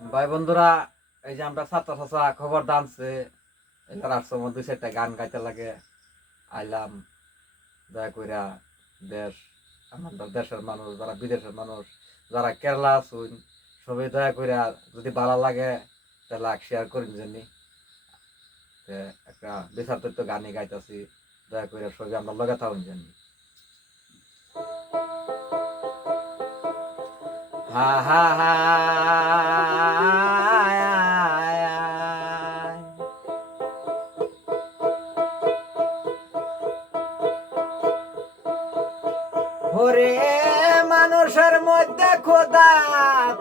ভাই বন্ধুরা, এই যে আমরা ছাত্র ছাত্রা খবর দানছে এলার সময় দুই চারটা গান গাইতে লাগে আইলাম। দয়া কইরা দেশ আমাদের দেশের মানুষ, যারা বিদেশের মানুষ, যারা কেরালা আছেন, সবাই দয়া কইরা যদি ভালো লাগে তাহলে শেয়ার করেন জানি। একটা বিচার তথ্য গানই গাইতেছি, দয়া কইরা সবাই আমরা লগে থাকুন জানি। হা হা হা ওরে মানুষের মধ্যে খোদা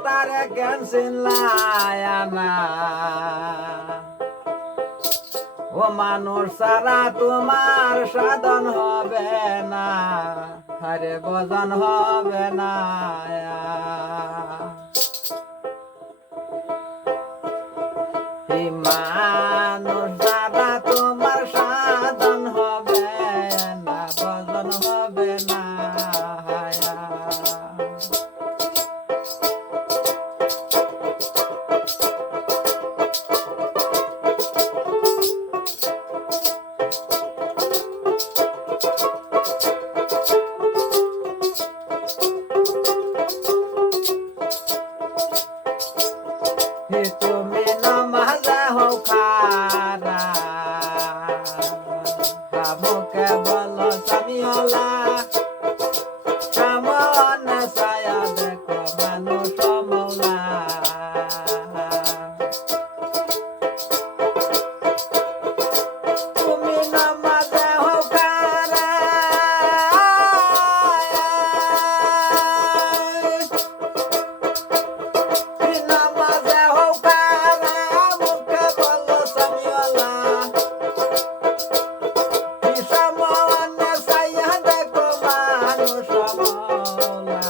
তার জ্ঞান চিনলায় না। ও মানুষ সারা তোমার সাধন হবে না, আরে ভজন হবে না। মানুষ সারা তোমার সাধন হবে না, ভজন হবে না। তুমি নামাজে হও খারা, মুখে বলো সামিওলা, সামনে ছায়া দেখো মানুষ মৌলা। তুমি নামাজে হও খারা, নামাজে হও খারা, মুখে বলো সামিওলা, সামনে ছায়া দেখো মানুষ মৌলা।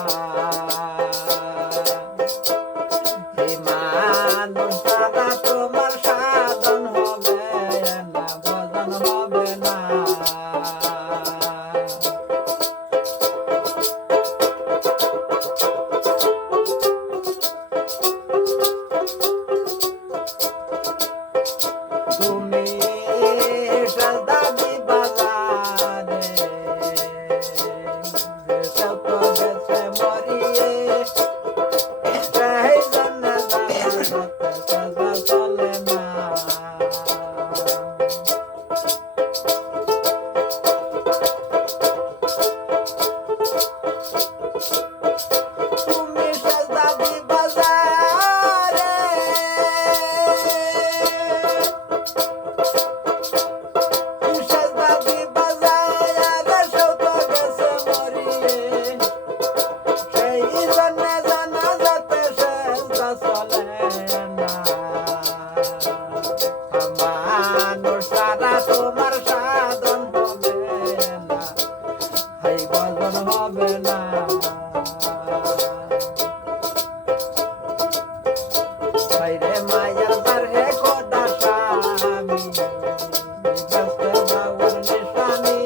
মানুষ সারা তোমার সাধন হবে না, ভজন হবে না। তুমি সদাদি বাজারে সত বেছে মরিয়ে, সেই জন্য জানাতে সাজা চলে না। তুমি সদাদি বাজারে সদাদি বাজারে সত বেছে মরিয়ে, সেই জন্য জানাজাতে সেজদা চলে না। মানুষ সারা তোমার সাধন হবে না, এই ভজন হবে না। বাইরে মায়ার দ্বারে খোদা স্বামী, ব্যস্ত যাওয়ার নিশানি।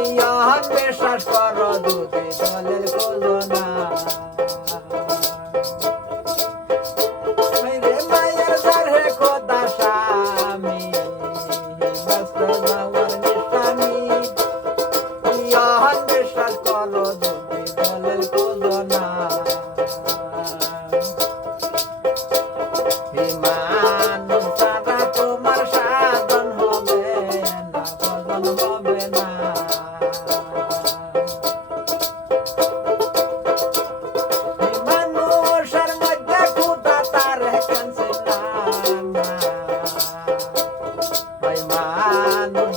ইহন বিশ্বাস করো যদি দলের কোজনা। বাইরে মায়ার দ্বারে খোদা স্বামী, ব্যস্ত যাওয়ার নিশানি। ইহন বিশ্বাস করো যদি দলের কোজনা। মানুষ সারা তোমার সাধন হবে না, ভজন হবে না। মানুষের মধ্যে খোদা তার জ্ঞান চিনলাম না। মানুষ